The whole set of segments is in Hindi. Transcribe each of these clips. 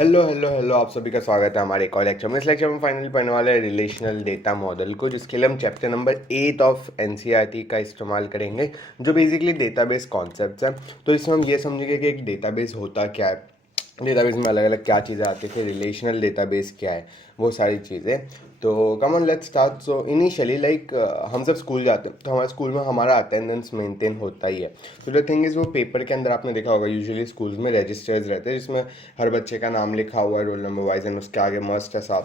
हेलो हेलो हेलो, आप सभी का स्वागत है हमारे एक और लेक्चर में। इस लेक्चर में फाइनली पढ़ने वाले हैं रिलेशनल डेटा मॉडल को, जिसके लिए हम चैप्टर नंबर 8 ऑफ एनसीईआरटी का इस्तेमाल करेंगे, जो बेसिकली डेटाबेस कॉन्सेप्ट्स है। तो इसमें हम ये समझेंगे कि एक डेटाबेस होता क्या है, डेटाबेस में अलग अलग क्या चीज़ें आती है, फिर रिलेशनल डेटाबेस क्या है, वो सारी चीज़ें। तो come on let's start. So initially like हम सब स्कूल जाते हैं, तो हमारे स्कूल में हमारा अटेंडेंस मेंटेन होता ही है। तो द थिंग इज़, वो पेपर के अंदर आपने देखा होगा यूजुअली स्कूल्स में रजिस्टर्स रहते हैं, जिसमें हर बच्चे का नाम लिखा हुआ है रोल नंबर वाइज, एंड उसके आगे मस्त ऐसा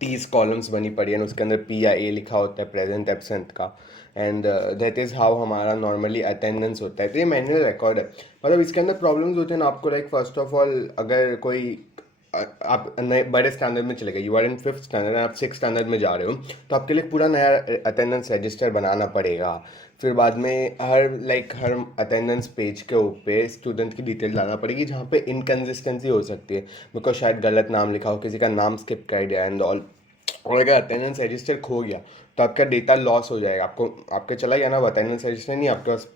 30 कॉलम्स बनी पड़ी है, and उसके अंदर पी या ए लिखा होता है प्रेजेंट एब्सेंट का। एंड दैट इज़ हाउ हमारा नॉर्मली अटेंडेंस होता है। तो ये मैनुअल रिकॉर्ड है। मतलब इसके अंदर प्रॉब्लम्स होते हैं ना आपको, लाइक फर्स्ट ऑफ ऑल, अगर कोई आप नए बड़े स्टैंडर्ड में चले गए, you are in 5th standard, आप 6th स्टैंडर्ड में जा रहे हो, तो आपके लिए पूरा नया अटेंडेंस रजिस्टर बनाना पड़ेगा। फिर बाद में हर अटेंडेंस पेज के ऊपर स्टूडेंट की डिटेल डालना पड़ेगी, जहाँ पे इनकन्सिस्टेंसी हो सकती है, बिकॉज शायद गलत नाम लिखा हो, किसी का नाम स्किप कर दिया एंड ऑल। और अगर अटेंडेंस रजिस्टर खो गया तो आपका डेटा लॉस हो जाएगा। आपको आपके चला गया ना, वो अटेंडेंस रजिस्टर नहीं, आपके पास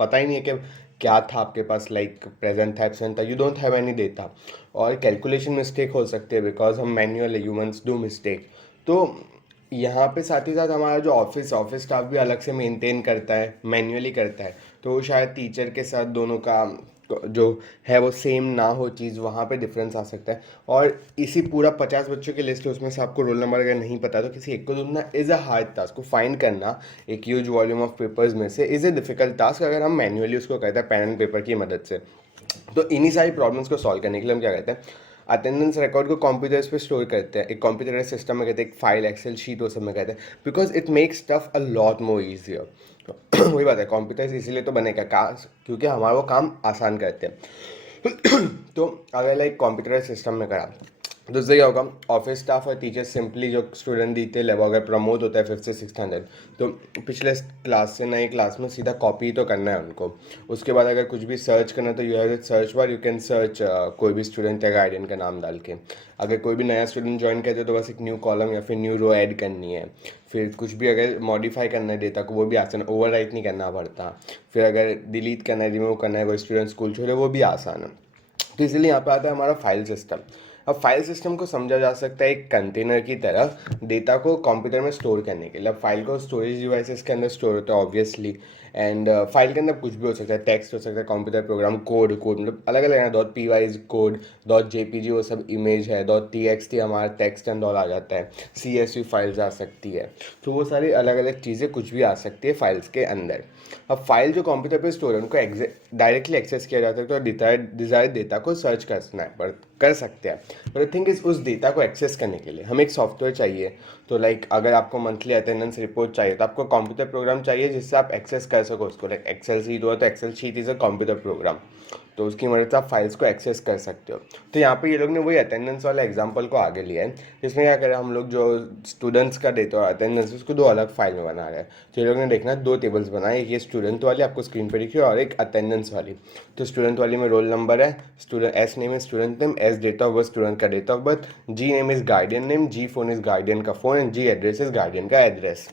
पता ही नहीं है कि क्या था आपके पास, लाइक प्रेजेंट था, एब्सेंट था, you don't have any data. और कैलकुलेशन मिस्टेक हो सकते हैं, बिकॉज हम मैन्युअल है, ह्यूमंस डू मिस्टेक। तो यहाँ पे साथ ही साथ हमारा जो ऑफिस ऑफिस स्टाफ भी अलग से मेंटेन करता है, मैन्युअली करता है। तो वो शायद टीचर के साथ दोनों का जो है वो सेम ना हो चीज़, वहाँ पे डिफरेंस आ सकता है। और इसी पूरा 50 बच्चों की लिस्ट है, उसमें से आपको रोल नंबर अगर नहीं पता तो किसी एक को ढूंढना इज़ अ हार्ड टास्क। को फाइंड करना एक ह्यूज वॉल्यूम ऑफ पेपर्स में से इज़ ए डिफिकल्ट टास्क, अगर हम मैन्युअली उसको करते हैं पेन एंड पेपर की मदद से। तो इन्हीं सारी प्रॉब्लम्स को सॉल्व करने के लिए हम क्या कहते हैं, अटेंडेंस रिकॉर्ड को कंप्यूटर्स पे स्टोर करते हैं, एक कंप्यूटर सिस्टम में कहते हैं, एक फाइल एक्सेल शीट वो सब में कहते हैं, because it makes stuff a lot more easier. वही बात है, कंप्यूटर्स इसीलिए तो बने क्या, क्योंकि हमारा वो काम आसान करते हैं। तो अगर लाइक कंप्यूटर सिस्टम में करा तो उससे क्या होगा, ऑफिस स्टाफ और टीचर सिंपली जो स्टूडेंट डिटेल है वो अगर प्रमोट होता है 5th से 6th स्टैंडर्ड, तो पिछले क्लास से नई क्लास में सीधा कॉपी तो करना है उनको। उसके बाद अगर कुछ भी सर्च करना है तो you have search bar, you can search कोई भी स्टूडेंट या गार्डियन का नाम डाल के। अगर कोई भी नया स्टूडेंट ज्वाइन करते तो बस एक न्यू कॉलम या फिर न्यू रो ऐड करनी है। फिर कुछ भी अगर मॉडिफाई करना है डेटा को, वो भी आसान, ओवर राइट नहीं करना पड़ता। फिर अगर डिलीट करना है, रिमूव करना है, कोई स्टूडेंट स्कूल छोड़े, वो भी आसान है। तो इसलिए यहाँ पे आता है हमारा फाइल सिस्टम। अब फाइल सिस्टम को समझा जा सकता है एक कंटेनर की तरह, डेटा को कंप्यूटर में स्टोर करने के लिए। अब फाइल को स्टोरेज डिवाइसेस के अंदर स्टोर होता है ऑब्वियसली, एंड फाइल के अंदर कुछ भी हो सकता है, टेक्स्ट हो सकता है, कंप्यूटर प्रोग्राम, कोड कोड मतलब अलग अलग है, dot P Y code, dot JPG वो सब इमेज है, डॉट टी एक्स टी हमारा टेक्स्ट एंड ऑल आ जाता है, सी एस वी फाइल्स आ सकती है। तो वो सारी अलग अलग चीज़ें कुछ भी आ सकती है फाइल्स के अंदर। अब फाइल जो कंप्यूटर पे स्टोर है उनको डायरेक्टली एक्सेस किया जा सकता है, और डिजायर्ड डेटा को सर्च करना है पर कर सकते हैं। पर थिंक इज, उस डेटा को एक्सेस करने के लिए हमें एक सॉफ्टवेयर चाहिए। तो लाइक अगर आपको मंथली अटेंडेंस रिपोर्ट चाहिए तो आपको कंप्यूटर प्रोग्राम चाहिए जिससे आप एक्सेस कर सको उसको। लाइक एक्सेल शीट हुआ तो Excel sheet is a computer program, तो उसकी मदद से आप फाइल्स को एक्सेस कर सकते हो। तो यहाँ पे ये लोग ने वही अटेंडेंस वाला एग्जांपल को आगे लिया है, जिसमें क्या करें हम लोग, जो स्टूडेंट्स का डेटा और अटेंडेंस उसको दो अलग फाइल में बना रहे हैं। तो ये लोग ने देखना दो टेबल्स बनाए, एक ये स्टूडेंट वाली आपको स्क्रीन पर दिखी और एक अटेंडेंस वाली। तो स्टूडेंट वाली में रोल नंबर है, student S name is student name, S date of birth student का date of birth, G name is guardian name, G phone is guardian का phone, and G address is guardian का एड्रेस,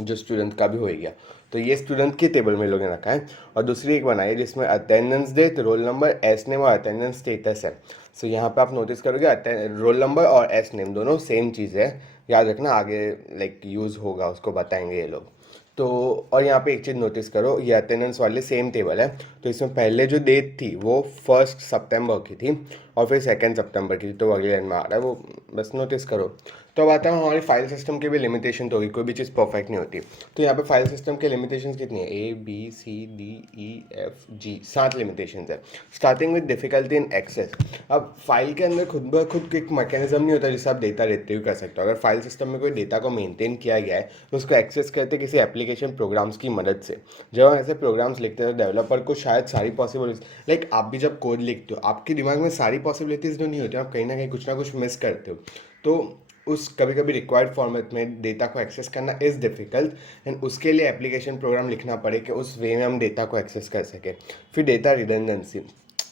जो स्टूडेंट का भी हो गया। तो ये स्टूडेंट के टेबल में लोगों ने रखा है। और दूसरी एक बनाई है जिसमें attendance date, roll number, S name और अटेंडेंस स्टेटस है। सो यहाँ पे आप नोटिस करोगे रोल नंबर और एस नेम दोनों सेम चीज़ है, याद रखना, आगे लाइक यूज़ होगा उसको बताएंगे ये लोग। तो और यहाँ पे एक चीज़ नोटिस करो, ये अटेंडेंस वाले सेम टेबल है। तो इसमें पहले जो डेट थी वो 1 सितंबर की थी और फिर 2 सितंबर की थी, तो अगले लाइन में आ रहा है वो, बस नोटिस करो। तो अब आता है हमारी फाइल सिस्टम की भी लिमिटेशन, तो होगी, कोई भी चीज़ परफेक्ट नहीं होती। तो यहाँ पे फाइल सिस्टम के लिमिटेशंस कितनी है, A B C D E F G, 7 limitations है, starting with difficulty in access. अब फाइल के अंदर खुद ब खुद एक मैकेनिज्म नहीं होता जिससे आप डेटा रिट्रीव कर सकते हो। अगर फाइल सिस्टम में कोई डेटा को मेंटेन किया गया है तो उसको एक्सेस करते किसी एप्लीकेशन प्रोग्राम्स की मदद से। जब हम ऐसे प्रोग्राम्स लिखते हैं तो डेवलपर को शायद सारी पॉसिबिलिटीज, लाइक आप भी जब कोड लिखते हो आपके दिमाग में सारी पॉसिबिलिटीज़ तो नहीं होती, आप कहीं ना कुछ मिस करते हो। तो उस कभी कभी रिक्वायर्ड फॉर्मेट में डेटा को एक्सेस करना इज़ डिफ़िकल्ट, एंड उसके लिए एप्लीकेशन प्रोग्राम लिखना पड़े कि उस वे में हम डेटा को एक्सेस कर सकें। फिर डेटा रिडंडेंसी।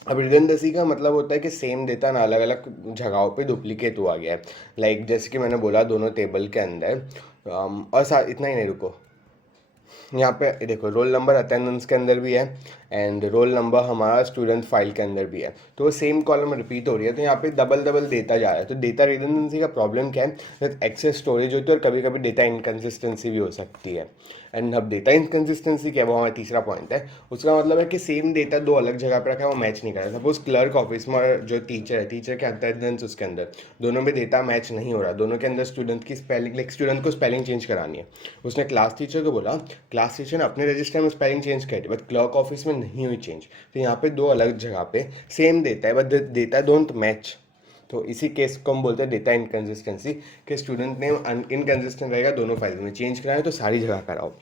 अब रिडंडेंसी का मतलब होता है कि सेम डेटा ना अलग अलग जगहों पे डुप्लीकेट हुआ गया है। लाइक जैसे कि मैंने बोला दोनों टेबल के अंदर, और साथ इतना ही नहीं, रुको, यहाँ पे देखो रोल नंबर अटेंडेंस के अंदर भी है, एंड रोल नंबर हमारा स्टूडेंट फाइल के अंदर भी है, तो वो सेम कॉलम रिपीट हो रही है, तो यहाँ पे डबल डबल डेटा जा रहा है। तो डेटा रिडंडेंसी का प्रॉब्लम क्या है, एक्सेस स्टोरेज होती है और कभी कभी डेटा इनकन्सिस्टेंसी भी हो सकती है। एंड अब डेटा इनकन्सिस्टेंसी क्या है, वो हमारा तीसरा पॉइंट है। उसका मतलब है कि सेम डेटा दो अलग जगह पर रखा है, वो मैच नहीं कर रहा। सपोज क्लर्क ऑफिस में और जो टीचर है, टीचर के अटेंडेंस उसके अंदर दोनों में डेटा मैच नहीं हो रहा, दोनों के अंदर स्टूडेंट की स्पेलिंग, लाइक स्टूडेंट को स्पेलिंग चेंज करानी है। उसने क्लास टीचर को बोला, क्लास टीचर ने अपने रजिस्टर में स्पेलिंग चेंज करी, बट क्लर्क ऑफिस में नहीं हुई चेंज। तो यहाँ पे दो अलग जगह पे सेम डेटा है, बट डेटा डोंट मैच। तो इसी केस को हम बोलते हैं डेटा इनकन्सिस्टेंसी, कि स्टूडेंट नेम इनकन्सिस्टेंट रहेगा दोनों फाइल में, चेंज कराए तो सारी जगह कराओ।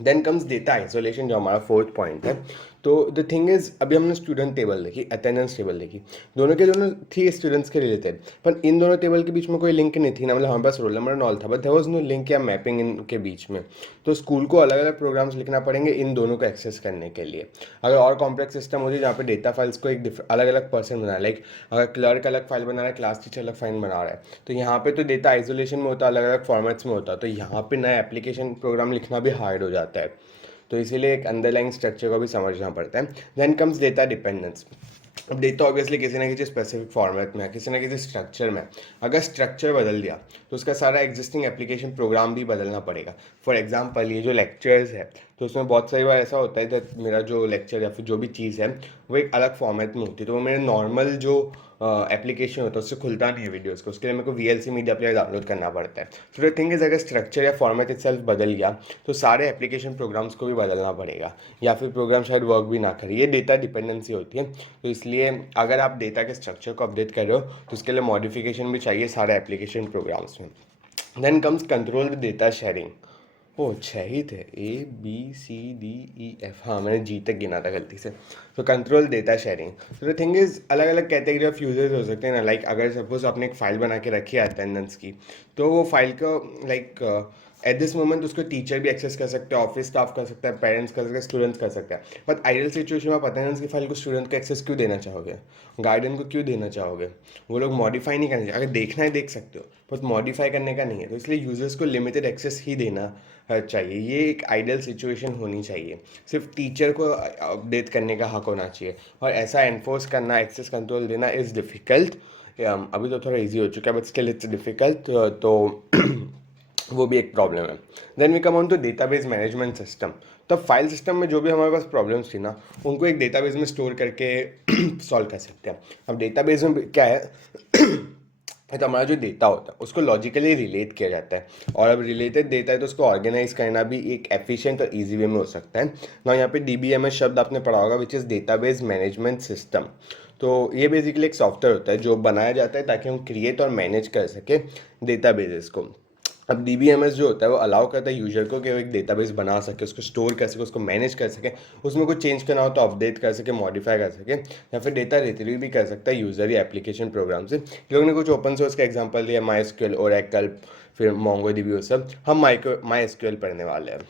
देन कम्स डेटा आइसोलेशन, जो हमारा फोर्थ पॉइंट है। तो द थिंग इज, अभी हमने स्टूडेंट टेबल देखी, अटेंडेंस टेबल देखी, दोनों के दोनों थी स्टूडेंट्स के रिलेटेड, पर इन दोनों टेबल के बीच में कोई लिंक नहीं थी ना, मतलब हमारे पास रोल नंबर ऑल था, but there was no link या मैपिंग इनके बीच में। तो स्कूल को अलग अलग प्रोग्राम्स लिखना पड़ेंगे इन दोनों को एक्सेस करने के लिए। अगर और कॉम्प्लेक्स सिस्टम होती जहाँ पे डेटा फाइल्स को एक अलग अलग पर्सन बना है, लाइक अगर क्लर्क अलग फाइल बना रहा है, क्लास टीचर अलग फाइल बना रहा है, तो यहाँ पे तो डेटा आइसोलेशन में होता है, अलग अलग फॉर्मेट्स में होता है, तो यहाँ पे नया एप्लीकेशन प्रोग्राम लिखना भी हार्ड हो जाता है। तो इसीलिए एक अंडरलाइंग स्ट्रक्चर को भी समझना पड़ता है। Then comes data dependence. अब डेटा ऑब्वियसली किसी ना किसी स्पेसिफिक फॉर्मेट में है, किसी ना किसी स्ट्रक्चर में। अगर स्ट्रक्चर बदल दिया तो उसका सारा एग्जिस्टिंग एप्लीकेशन प्रोग्राम भी बदलना पड़ेगा। फॉर एग्जांपल ये जो लेक्चर्स है, तो उसमें बहुत सारी बार ऐसा होता है कि मेरा जो लेक्चर या फिर जो भी चीज़ है वो एक अलग फॉर्मेट में होती है, तो वो मेरे नॉर्मल जो एप्लीकेशन होता है उससे खुलता नहीं है वीडियोस को, उसके लिए मेरे को VLC मीडिया प्लेयर डाउनलोड करना पड़ता है। तो द थिंग इज, अगर स्ट्रक्चर या फॉर्मेट इटसेल्फ बदल गया तो सारे एप्लीकेशन प्रोग्राम्स को भी बदलना पड़ेगा, या फिर प्रोग्राम शायद वर्क भी ना करे। ये डेटा डिपेंडेंसी होती है। तो इसलिए अगर आप डेटा के स्ट्रक्चर को अपडेट कर रहे हो तो उसके लिए मॉडिफिकेशन भी चाहिए सारे एप्लीकेशन प्रोग्राम्स में। Then comes control the data sharing. ओ 6 ही थे, ABCDEF, हाँ मैंने जी तक गिना था गलती से। तो कंट्रोल डेटा शेयरिंग। तो द थिंग इज, अलग अलग कैटेगरी ऑफ यूजर्स हो सकते हैं ना, लाइक अगर सपोज आपने एक फाइल बना के रखी है अटेंडेंस की, तो वो फाइल को लाइक एट दिस मोमेंट उसको टीचर भी एक्सेस कर सकते हैं, ऑफिस स्टाफ कर सकता है, पेरेंट्स कर सकते हैं, स्टूडेंट्स कर सकते हैं। बट आइडियल सिचुएशन में आप अटेंडेंस की फाइल को स्टूडेंट को एक्सेस क्यों देना चाहोगे, गार्डियन को क्यों देना चाहोगे? वो लोग मॉडिफाई नहीं करने चाहिए, अगर देखना है देख सकते हो, बट मॉडिफाई करने का नहीं है। तो इसलिए यूजर्स को लिमिटेड एक्सेस ही देना चाहिए। ये एक आइडियल सिचुएशन होनी चाहिए। सिर्फ टीचर को अपडेट करने का हक होना चाहिए, और ऐसा एनफोर्स करना, एक्सेस कंट्रोल देना इज़ डिफ़िकल्ट। अभी तो थोड़ा इजी हो चुका है, बट स्टिल इट्स डिफ़िकल्ट। तो वो भी एक प्रॉब्लम है। Then we come on to database management system. तब फाइल सिस्टम में जो भी हमारे पास प्रॉब्लम्स थी ना, उनको एक डेटाबेस में स्टोर करके सॉल्व कर सकते हैं। अब डेटाबेस में क्या है तो हमारा जो डेटा होता है उसको लॉजिकली रिलेट किया जाता है, और अब रिलेटेड डेटा है तो उसको ऑर्गेनाइज करना भी एक एफिशिएंट और इजी वे में हो सकता है ना। यहाँ पे DBMS शब्द आपने पढ़ा होगा, which is database management system. तो ये बेसिकली एक सॉफ्टवेयर होता है जो बनाया जाता है ताकि हम क्रिएट और मैनेज कर सके डेटाबेसेस को। अब DBMS जो होता है वो अलाउ करता है यूजर को कि वो एक डेटाबेस बना सके, उसको स्टोर कर सके, उसको मैनेज कर सके, उसमें कुछ चेंज करना हो तो अपडेट कर सके, मॉडिफाई कर सके, या फिर डेटा रिट्रीव भी कर सकता है यूजर या एप्लीकेशन प्रोग्राम से। लोगों ने कुछ ओपन सोर्स का एग्जांपल दिया, MySQL, Oracle, फिर MongoDB, वो सब। हम MySQL पढ़ने वाले हैं।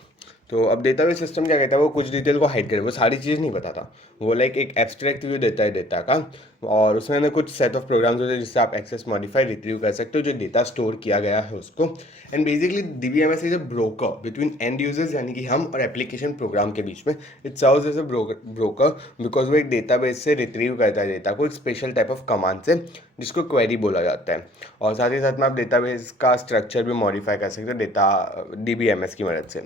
तो अब डेटाबेस सिस्टम क्या कहता है, वो कुछ डिटेल को हाइड करे, वो सारी चीज़ नहीं बताता, वो लाइक एक एब्स्ट्रैक्ट व्यू देता है डेटा का, और उसमें ना कुछ सेट ऑफ प्रोग्राम्स होते हैं जिससे आप एक्सेस, मॉडिफाई, रिट्रीव कर सकते हो जो डेटा स्टोर किया गया है उसको। And basically DBMS is a broker between end users, यानी कि हम और एप्लीकेशन प्रोग्राम के बीच में। It serves as a broker because वो एक डेटाबेस से रिट्रीव करता है डेटा को, एक स्पेशल टाइप ऑफ कमांड से जिसको क्वेरी बोला जाता है। और साथ ही साथ में आप डेटाबेस का स्ट्रक्चर भी मॉडिफाई कर सकते हो डेटा DBMS की मदद से।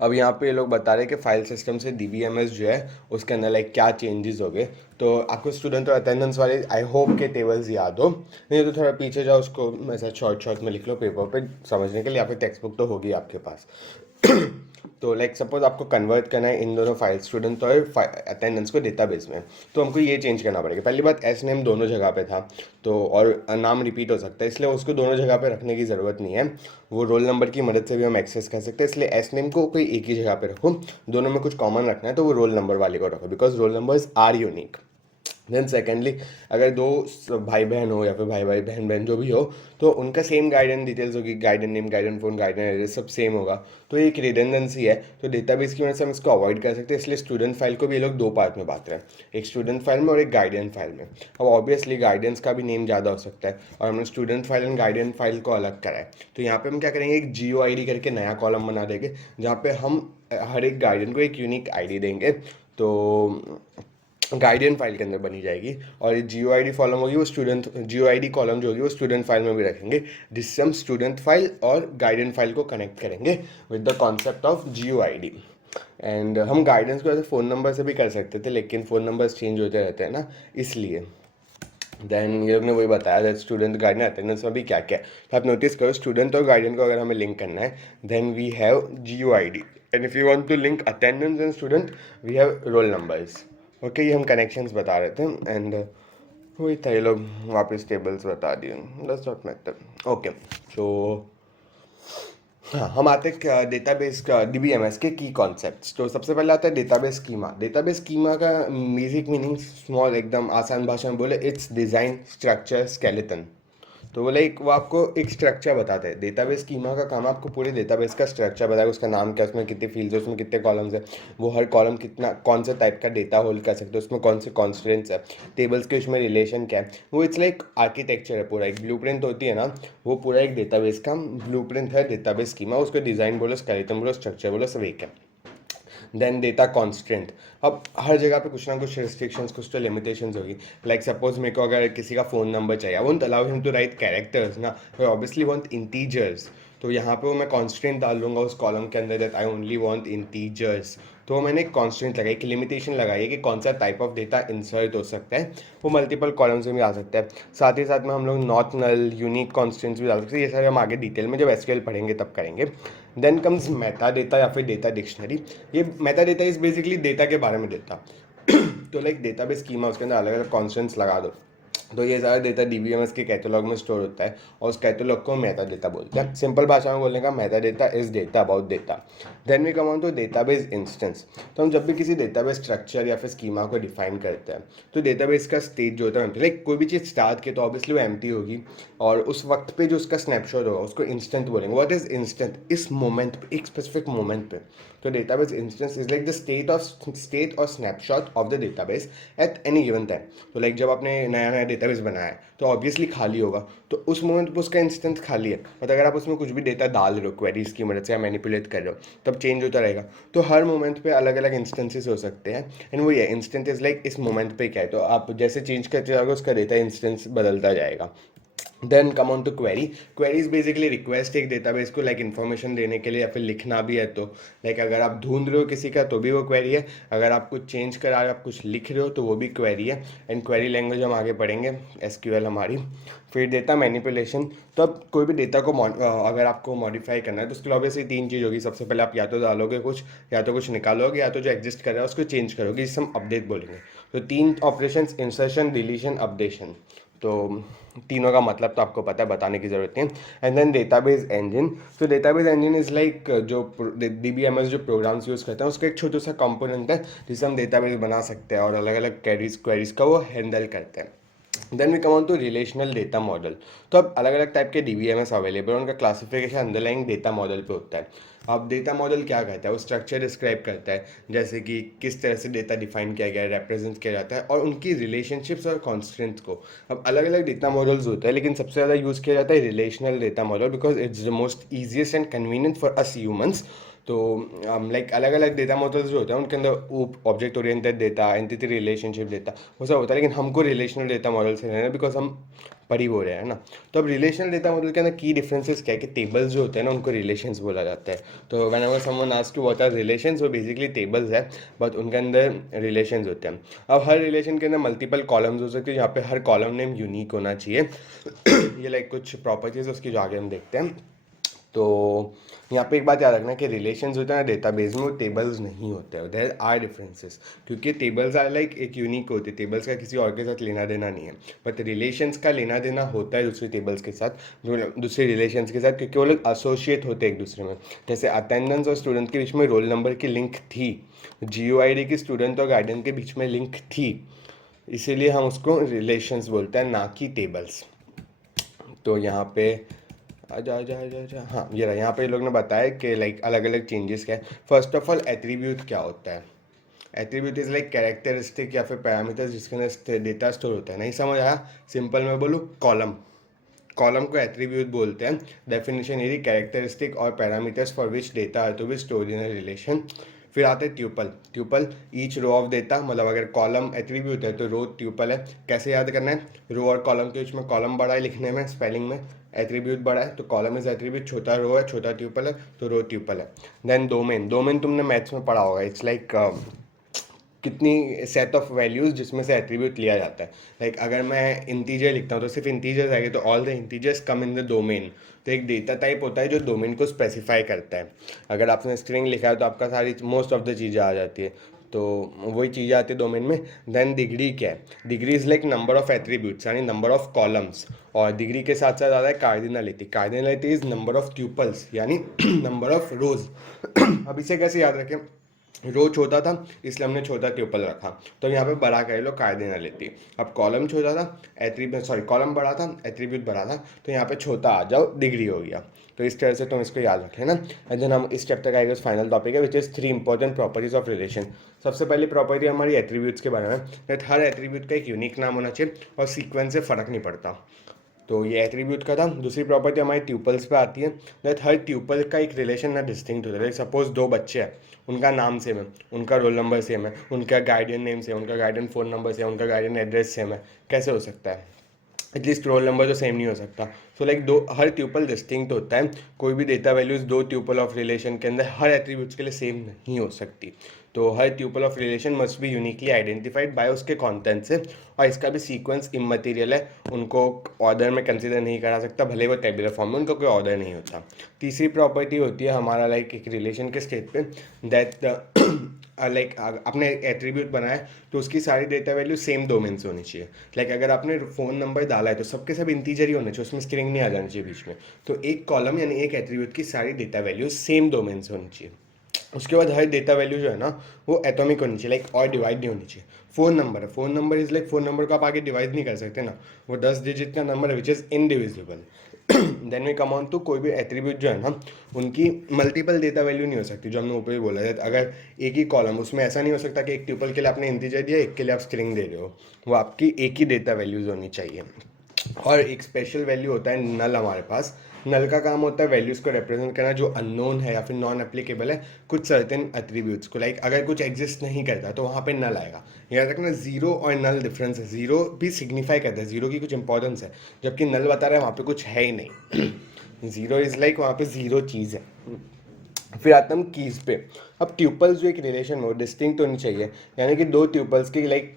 अब यहाँ पे ये लोग बता रहे हैं कि फाइल सिस्टम से DBMS जो है उसके अंदर लाइक क्या चेंजेस हो गए। तो आपको स्टूडेंट और अटेंडेंस वाले आई होप के टेबल्स याद हो, नहीं तो थोड़ा पीछे जाओ, उसको ऐसा शॉर्ट में लिख लो पेपर पे समझने के लिए, या फिर टेक्स्ट बुक तो होगी आपके पास। तो लाइक सपोज आपको कन्वर्ट करना है इन दोनों फाइल, स्टूडेंट और अटेंडेंस को डेटाबेस में, तो हमको ये चेंज करना पड़ेगा। पहली बात, एस नेम दोनों जगह पे था, तो और नाम रिपीट हो सकता है, इसलिए उसको दोनों जगह पे रखने की ज़रूरत नहीं है। वो रोल नंबर की मदद से भी हम एक्सेस कर सकते हैं, इसलिए एस नेम को कोई एक ही जगह पे रखो। दोनों में कुछ कॉमन रखना है तो वो रोल नंबर वाले को रखो, because roll numbers are unique. Then secondly, अगर दो भाई बहन हो या फिर भाई भाई बहन बहन जो भी हो, तो उनका सेम गाइडेंस डिटेल्स होगी, guidance name, guidance phone, guidance address सब सेम होगा, तो एक रिडंडेंसी है। तो डेटाबेस की वजह से हम इसको अवॉइड कर सकते हैं, इसलिए स्टूडेंट फाइल को भी ये लोग दो पार्ट में बांट रहे हैं, एक स्टूडेंट फाइल में और एक गाइडेंस फाइल में। अब ऑब्वियसली गाइडेंस का भी नेम ज़्यादा हो सकता है, और हमने student file and guidance file को अलग करा है। तो यहाँ पे हम क्या करेंगे, एक GOID करके नया कॉलम बना देंगे, जहाँ पे हम हर एक गाइडेंस को एक यूनिक ID देंगे। तो गाइडियन फाइल के अंदर बनी जाएगी, और ये GUID कॉलम होगी वो स्टूडेंट, GUID कॉलम जो होगी वो स्टूडेंट फाइल में भी रखेंगे, जिससे हम स्टूडेंट फाइल और गाइडियन फाइल को कनेक्ट करेंगे with the concept of GUID। And हम गाइडेंस को ऐसे फ़ोन नंबर से भी कर सकते थे, लेकिन फ़ोन नंबर्स चेंज होते रहते हैं ना, इसलिए। देन ये लोग ने वही बताया दैट स्टूडेंट गाइडेन अटेंडेंस में भी क्या क्या है। तो आप नोटिस करो, स्टूडेंट और गाइडेन को अगर हमें लिंक करना है, then we have GUID, and if you want to link attendance and student, we have roll numbers. Okay, ये हम कनेक्शंस बता रहे थे, एंड वही था, ये लोग वापस टेबल्स बता दिए, दैट्स नॉट मैटर। ओके, सो हाँ, हम आते हैं डेटाबेस का, DBMS के की कॉन्सेप्ट्स। तो सबसे पहले आता है डेटाबेस स्कीमा। डेटाबेस स्कीमा का बेसिक मीनिंग स्मॉल, एकदम आसान भाषा में बोले, इट्स डिज़ाइन स्ट्रक्चर स्केलेटन। तो बोले एक, वो आपको एक स्ट्रक्चर बताते हैं। डेटाबेस स्कीमा का काम आपको पूरे डेटाबेस का स्ट्रक्चर बताएगा, उसका नाम क्या है, उसमें कितने फील्ड्स है, उसमें कितने कॉलम्स है, वो हर कॉलम कितना, कौन सा टाइप का डेटा होल्ड कर सकते हो, उसमें कौन से कॉन्स्टेंट्स है, टेबल्स के उसमें रिलेशन क्या है। वो इट्स लाइक आर्किटेक्चर है पूरा, एक ब्लूप्रिंट होती है ना, वो पूरा एक डेटाबेस का ब्लूप्रिंट है डेटाबेस स्कीमा। उसको डिज़ाइन बोलो, स्केलेटन बोलो, स्ट्रक्चर बोलो, सब एक है। देन डेटा कॉन्स्टेंट, अब हर जगह पे कुछ ना कुछ रिस्ट्रिक्शंस, कुछ तो लिमिटेशंस होगी। लाइक सपोज मेरे को अगर किसी का फ़ोन नंबर चाहिए, I won't allow him to write characters ना, आई ऑब्वियसली वांट इंटीजर्स। तो यहाँ पे वो मैं कॉन्स्टेंट डाल दूंगा उस कॉलम के अंदर, that I only want integers. तो मैंने एक कॉन्स्टेंट लगाई, एक लिमिटेशन लगाई है कि कौन सा टाइप ऑफ डेटा इंसर्ट हो सकता है, वो मल्टीपल कॉलम्स में भी आ सकता है। साथ ही साथ में हम लोग नॉट नल, यूनिक कॉन्स्टेंट्स भी डाल सकते हैं। ये सारे हम आगे डिटेल में जब SQL पढ़ेंगे तब करेंगे। देन कम्स मेटा डेटा या फिर डेटा डिक्शनरी। ये Meta data is basically data के बारे में डेटा। तो लाइक डेटा बेस स्कीमा, उसके अंदर अलग अलग कॉन्स्टेंट्स लगा दो, तो ये सारा डेटा DBMS के कैटलॉग में स्टोर होता है, और उस कैटलॉग को मेटा डेटा बोलते हैं। सिंपल भाषा में बोलने का, meta data is data about data. Then we come on to database instance. तो हम जब भी किसी डेटाबेस स्ट्रक्चर या फिर स्कीमा को डिफाइन करते हैं, तो डेटाबेस का स्टेट जो होता है, लाइक कोई भी चीज़ स्टार्ट के तो ऑब्वियसली वो एम्प्टी होगी, और उस वक्त पे जो उसका स्नैपशॉट होगा उसको इंस्टेंट बोलेंगे। What is instant? इस मोमेंट पे, एक स्पेसिफिक मोमेंट पे। तो database instance is like the state और snapshot of the database at any given time. तो लाइक जब आपने नया नया डेटाबेस बनाया है तो ऑब्वियसली खाली होगा, तो उस मोमेंट पर उसका इंस्टेंस खाली है, बट अगर आप उसमें कुछ भी डेटा डाल रहे हो क्वेरीज की मदद से या मैनिपुलेट कर रहे हो, तब चेंज होता रहेगा। तो हर मोमेंट पे अलग अलग इंस्टेंसेस हो सकते हैं, एंड वो ये इंस्टेंट इज लाइक इस मोमेंट पे क्या है, तो आप जैसे चेंज करते जाओगे उसका डेटा इंस्टेंस बदलता जाएगा। Then come on to query. Query is basically request एक डेटाबेस को लाइक इन्फॉर्मेशन देने के लिए, या फिर लिखना भी है तो, लाइक अगर आप ढूंढ रहे हो किसी का तो भी वो क्वेरी है, अगर आप कुछ चेंज करा रहे हो, आप कुछ लिख रहे हो तो वो भी क्वेरी है। एंड क्वेरी लैंग्वेज हम आगे पढ़ेंगे, SQL हमारी। फिर डेटा मैनिपुलेशन। तो अब कोई भी डेटा को अगर आपको मॉडिफाई करना है तो उसके लिए ऑब्वियसली 3 चीज़ होगी। सबसे पहले आप या तो डालोगे कुछ, या तो कुछ निकालोगे, या तो जो एग्जिस्ट कर रहा है उसको चेंज करोगे, जिसे हम अपडेट बोलेंगे। तो 3 ऑपरेशन, इंसर्शन, डिलीशन, अपडेशन। तो तीनों का मतलब तो आपको पता है, बताने की ज़रूरत नहीं। And then database engine. तो डेटाबेस इंजन इज़ लाइक जो DBMS जो प्रोग्राम्स यूज़ करते हैं उसका एक छोटा सा कंपोनेंट है, जिससे हम डेटाबेस बना सकते हैं और अलग अलग क्वेरीज का वो हैंडल करते हैं। Then we come on to relational data model. तो अब अलग अलग टाइप के DBMS अवेलेबल है, उनका क्लासिफिकेशन अंडरलाइंग डेटा मॉडल पे होता है। अब डेटा मॉडल क्या करता है, वो स्ट्रक्चर डिस्क्राइब करता है, जैसे कि किस तरह से डेटा डिफाइन किया गया है, रिप्रेजेंट किया जाता है, और उनकी रिलेशनशिप्स और कॉन्स्टेंट्स को। अब अलग अलग डेटा मॉडल्स होते हैं, लेकिन सबसे ज़्यादा यूज़ किया जाता है relational data model, because it's the most easiest and convenient for us humans. तो लाइक अलग अलग डेटा मॉडल्स जो होते हैं उनके अंदर object oriented data, entity relationship data, वो सब होता है, लेकिन हमको रिलेशनल डेटा मॉडल से रहना है बिकॉज हम पढ़ी हो रहे हैं ना। तो अब रिलेशनल डेटा मॉडल के अंदर की डिफरेंसेस क्या है कि टेबल्स जो होते हैं ना उनको रिलेशंस बोला जाता है। तो whenever someone asks you what are relations, वो बेसिकली टेबल्स है, बट उनके अंदर रिलेशंस होते हैं। अब हर रिलेशन के अंदर मल्टीपल कॉलम्स हो सकते हैं, यहाँ पे हर कॉलम नेम यूनिक होना चाहिए। ये लाइक कुछ प्रॉपर्टीज उसकी जो आगे हम देखते हैं। तो यहाँ पे एक बात याद रखना कि रिलेशंस होते हैं ना डेटाबेस में, वो टेबल्स नहीं होते हैं, देयर आर डिफरेंसेस। क्योंकि टेबल्स आर लाइक एक यूनिक होते हैं, टेबल्स का किसी और के साथ लेना देना नहीं है, बट रिलेशंस का लेना देना होता है दूसरे टेबल्स के साथ, जो दूसरे रिलेशंस के साथ, क्योंकि वो लोग एसोसिएट होते हैं एक दूसरे में। जैसे अटेंडेंस और स्टूडेंट के बीच में रोल नंबर की लिंक थी, GUID की स्टूडेंट और गार्डियन के बीच में लिंक थी, इसीलिए हम उसको रिलेशंस बोलते हैं, ना कि टेबल्स। तो यहाँ पे आजा आजा आजा आजा, हाँ ये रहा। यहाँ पे लोग ने बताया कि लाइक अलग अलग चेंजेस क्या है। फर्स्ट ऑफ ऑल एट्रीब्यूट क्या होता है? एट्रीब्यूट इज लाइक कैरेक्टरिस्टिक या फिर पैरामीटर्स जिसके अंदर डेटा स्टोर होता है। नहीं समझ आया? सिंपल में बोलूँ, कॉलम। कॉलम को एट्रीब्यूट बोलते हैं। डेफिनेशन यदि कैरेक्टरिस्टिक और parameters for which data are to be stored in a relation. फिर आते हैं tuple. Tuple each row of data, मतलब अगर कॉलम एट्रीब्यूट है तो रो ट्यूपल है। कैसे याद करना है, रो और कॉलम के बीच में कॉलम बड़ा है लिखने में, स्पेलिंग में, एट्रीब्यूट बड़ा है तो कॉलम इज एट्रीब्यूट, छोटा रो है छोटा ट्यूपल है तो रो ट्यूपल है। देन डोमेन, डोमेन तुमने मैथ्स में पढ़ा होगा, इट्स लाइक कितनी सेट ऑफ वैल्यूज जिसमें से एट्रीब्यूट लिया जाता है। लाइक अगर मैं इंटीजर लिखता हूँ तो सिर्फ इंटीजर्स आएंगे, तो all the integers come in the domain. तो एक डेटा टाइप होता है जो डोमेन को स्पेसिफाई करता है। अगर आपने स्ट्रिंग लिखा है तो आपका सारी मोस्ट ऑफ द चीज़ें आ जाती है, तो वही चीज़ें आती है डोमेन में। देन डिग्री क्या है, degree is like number of attributes यानी नंबर ऑफ कॉलम्स। और डिग्री के साथ साथ आता है cardinality, cardinality is number of tuples यानी नंबर ऑफ रोज। अब इसे कैसे याद रखें, रो छोटा था इसलिए हमने छोटा ट्यूपल रखा, तो यहाँ पे बड़ा कर लो कार्डिनलिटी। अब कॉलम छोटा था, एट्रीब्यूट सॉरी कॉलम बड़ा था, एट्रीब्यूट बड़ा था, तो यहाँ पे छोटा आ जाओ डिग्री हो गया। तो इस तरह से तुम इसको याद रख लेना। एंड देन हम इस चैप्टर का एक फाइनल टॉपिक है which is 3 important properties of relation. सबसे पहली प्रॉपर्टी हमारी एट्रीब्यूट्स के बारे में, दैट हर एट्रीब्यूट का एक यूनिक नाम होना चाहिए और सीक्वेंस से फर्क नहीं पड़ता। तो ये एट्रीब्यूट का था। दूसरी प्रॉपर्टी हमारी ट्यूपल्स पे आती है, दैट हर ट्यूपल का एक रिलेशन ना डिस्टिंक्ट होता है। सपोज दो बच्चे हैं, उनका नाम सेम है, उनका रोल नंबर सेम है, उनका गार्डियन नेम सेम है, उनका गार्डियन फ़ोन नंबर सेम है, उनका गार्डियन एड्रेस सेम है, कैसे हो सकता है? एटलीस्ट रोल नंबर तो सेम नहीं हो सकता। सो लाइक दो हर ट्यूपल डिस्टिंक्ट होता है। कोई भी डेटा वैल्यूज दो ट्यूपल ऑफ रिलेशन के अंदर हर एट्रीब्यूट्स के लिए सेम नहीं हो सकती। तो हर tuple of relation must be uniquely identified by उसके कंटेंट से, और इसका भी सीक्वेंस इमटेरियल है, उनको ऑर्डर में कंसिडर नहीं करा सकता, भले वो टेबुलर फॉर्म में उनका कोई ऑर्डर नहीं होता। तीसरी प्रॉपर्टी होती है हमारा लाइक एक रिलेशन के स्टेट पे, दैट लाइक आपने एट्रीब्यूट बनाया है तो उसकी सारी डेटा वैल्यू सेम डोमेन से होनी चाहिए। लाइक अगर आपने फ़ोन नंबर डाला है तो सबके सब इंटीजर ही होने चाहिए, उसमें स्ट्रिंग नहीं आ जानी चाहिए बीच में। तो एक कॉलम यानी एक एट्रीब्यूट की सारी डेटा वैल्यू सेम डोमेन से होनी चाहिए। उसके बाद हर डेटा वैल्यू जो है ना वो एटॉमिक होनी चाहिए, लाइक और डिवाइड नहीं होनी चाहिए। फ़ोन नंबर है, phone number is like phone number को आप आगे डिवाइड नहीं कर सकते ना, वो 10 डिजिट का नंबर है which is indivisible. Then we come on to कोई भी एट्रीब्यूट जो है ना उनकी मल्टीपल डेटा वैल्यू नहीं हो सकती, जो हमने ऊपर ही बोला है। अगर एक ही कॉलम, उसमें ऐसा नहीं हो सकता कि एक ट्यूपल के लिए आपने इंटीजर दिया, एक के लिए आप स्ट्रिंग दे रहे हो, वो आपकी एक ही डेटा वैल्यूज होनी चाहिए। और एक स्पेशल वैल्यू होता है नल हमारे पास। नल का काम होता है वैल्यूज़ को रिप्रेजेंट करना जो अननोन है या फिर नॉन एप्लीकेबल है कुछ सर्टेन एट्रीब्यूट्स को। लाइक अगर कुछ एग्जिस्ट नहीं करता तो वहाँ पे नल आएगा। याद रखना जीरो और नल डिफरेंस है, जीरो भी सिग्निफाई करता है, जीरो की कुछ इंपॉर्टेंस है, जबकि नल बता रहा है वहाँ पे कुछ है ही नहीं। जीरो इज़ लाइक वहाँ पे जीरो चीज़ है। फिर आता हम कीज़ पे। अब ट्यूपल्स जो एक रिलेशन में वो डिस्टिंक्ट होनी चाहिए, यानी कि दो ट्यूपल्स की लाइक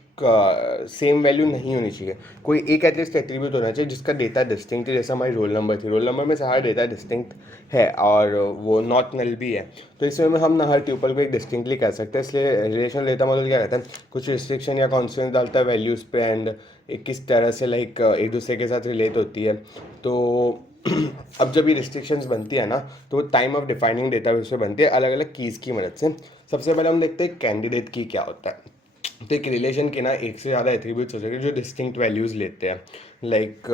सेम वैल्यू नहीं होनी चाहिए। कोई एक एटलीस्ट एट्रीब्यूट होना चाहिए जिसका डेटा डिस्टिंक्ट है, जैसे हमारी रोल नंबर थी, रोल नंबर में से हर डेटा डिस्टिंक्ट है और वो नॉट नल भी है। तो इस वे में हम ना हर ट्यूपल को एक डिस्टिंक्टली कर सकते हैं। इसलिए रिलेशन डेटा मॉडल क्या कहता है, कुछ रिस्ट्रिक्शन या कॉन्स्टेंट डालता है वैल्यूज़ पे एंड किस तरह से लाइक एक दूसरे के साथ रिलेट होती है। तो अब जब ये रिस्ट्रिक्शंस बनती है ना तो time of defining data base पे बनती है अलग अलग कीज़ की मदद से। सबसे पहले हम देखते हैं कैंडिडेट की क्या होता है। तो एक रिलेशन के ना एक से ज़्यादा एट्रीब्यूट्स हो सकते हैं जो डिस्टिंक्ट वैल्यूज़ लेते हैं। लाइक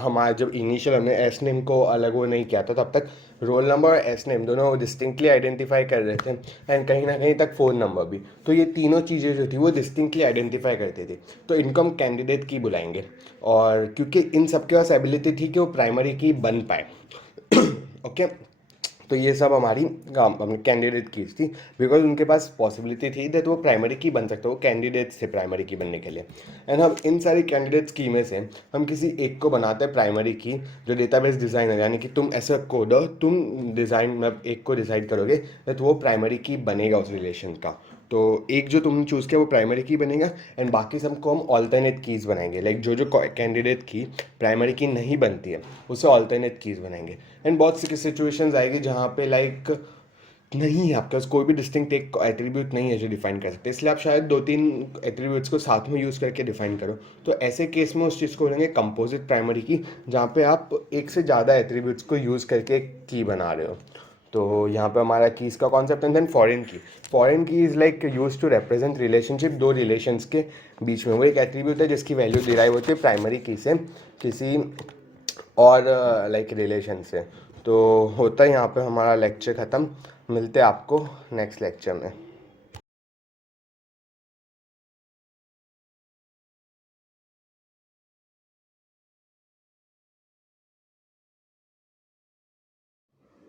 हमारा जब इनिशियल हमने एस नेम को अलग वो नहीं किया था तब तक रोल नंबर और एस नेम दोनों डिस्टिंक्टली आइडेंटिफाई कर रहे थे, एंड कहीं ना कहीं तक फ़ोन नंबर भी। तो ये तीनों चीज़ें जो थी वो डिस्टिंक्टली आइडेंटिफाई करते थे, तो इनको हम कैंडिडेट की बुलाएंगे। और क्योंकि इन सबके पास एबिलिटी थी कि वो प्राइमरी की बन पाए। ओके, तो ये सब हमारी अपनी कैंडिडेट कीज थी, बिकॉज उनके पास पॉसिबिलिटी थी दैट वो प्राइमरी की बन सकते, वो कैंडिडेट्स थे प्राइमरी की बनने के लिए। एंड हम इन सारी कैंडिडेट्स की में से हम किसी एक को बनाते हैं प्राइमरी की, जो डेटाबेस डिज़ाइनर, यानी कि तुम ऐसा कोडर तुम डिज़ाइन मतलब एक को डिसाइड करोगे दैट वो प्राइमरी की बनेगा उस रिलेशन का। तो एक जो तुमने चूज़ किया वो प्राइमरी की बनेगा, एंड बाकी सबको हम ऑल्टरनेट कीज़ बनाएंगे। लाइक जो जो कैंडिडेट की प्राइमरी की नहीं बनती है उसे ऑल्टरनेट कीज़ बनाएंगे। एंड बहुत सी सिचुएशंस आएगी जहाँ पे लाइक नहीं है आपके पास कोई भी डिस्टिंक्ट एक एट्रीब्यूट नहीं है जो डिफाइन कर सकते, इसलिए आप शायद दो तीन एट्रीब्यूट्स को साथ में यूज़ करके डिफाइन करो। तो ऐसे केस में उस चीज़ को बोलेंगे कंपोजिट प्राइमरी की, जहाँ पे आप एक से ज़्यादा एट्रीब्यूट्स को यूज़ करके एक की बना रहे हो। तो यहाँ पे हमारा कीज़ का कॉन्सेप्ट है। Then foreign key, foreign key is like use to represent relationship दो रिलेशंस के बीच में। वो एक एट्रीब्यूट है जिसकी वैल्यू डिराइव होती है प्राइमरी की से किसी और लाइक रिलेशन से। तो होता है यहाँ पे हमारा लेक्चर ख़त्म। मिलते हैं आपको नेक्स्ट लेक्चर में।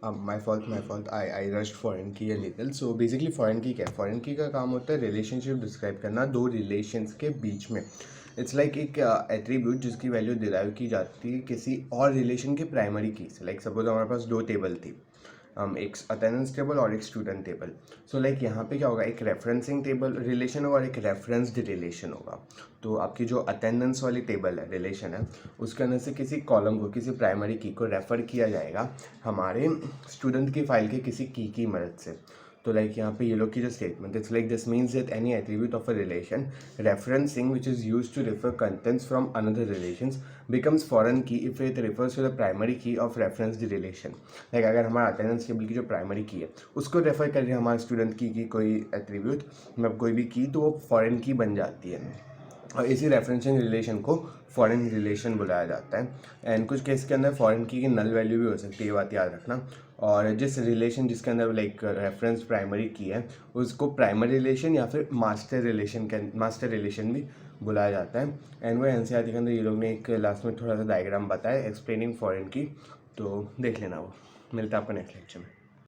My fault I rushed foreign की a little। So basically foreign की क्या है, फॉरेन की का काम होता है रिलेशनशिप डिस्क्राइब करना दो रिलेशंस के बीच में। इट्स लाइक एक एट्रीब्यूट जिसकी वैल्यू डिराइव की जाती है किसी और रिलेशन के प्राइमरी की से। लाइक सपोज हमारे पास दो टेबल थी, एक अटेंडेंस टेबल और एक स्टूडेंट टेबल। सो लाइक यहाँ पे क्या होगा, एक रेफरेंसिंग टेबल रिलेशन होगा और एक रेफरेंस्ड रिलेशन होगा। तो आपकी जो अटेंडेंस वाली टेबल है, रिलेशन है, उसके अंदर से किसी कॉलम को, किसी प्राइमरी की को रेफ़र किया जाएगा हमारे स्टूडेंट की फाइल के किसी की मदद से। तो लाइक यहाँ पे ये लोग की जो statement, it's like this means that any attribute of a relation referencing which is use to refer contents from another relations becomes foreign key if it refers to the primary key of referenced relation। Like अगर हमारा अटेंडेंस टेबल की जो प्राइमरी की है उसको रेफर कर रहे हैं हमारे स्टूडेंट की कोई एट्रीब्यूट, मतलब कोई भी की, तो वो फॉरेन की बन जाती है। और इसी रेफरेंसिंग रिलेशन को फॉरेन रिलेशन बुलाया जाता है। एंड कुछ केस के अंदर फॉरेन की नल वैल्यू भी हो सकती है, ये बात याद रखना। और जिस रिलेशन जिसके अंदर लाइक रेफरेंस प्राइमरी की है उसको प्राइमरी रिलेशन या फिर मास्टर रिलेशन भी बुलाया जाता है। एंड वो एनसीईआरटी के अंदर ये लोग ने एक लास्ट में थोड़ा सा डायग्राम बताया एक्सप्लेनिंग फॉरेन की, तो देख लेना वो। मिलता है आपको नेक्स्ट लेक्चर में।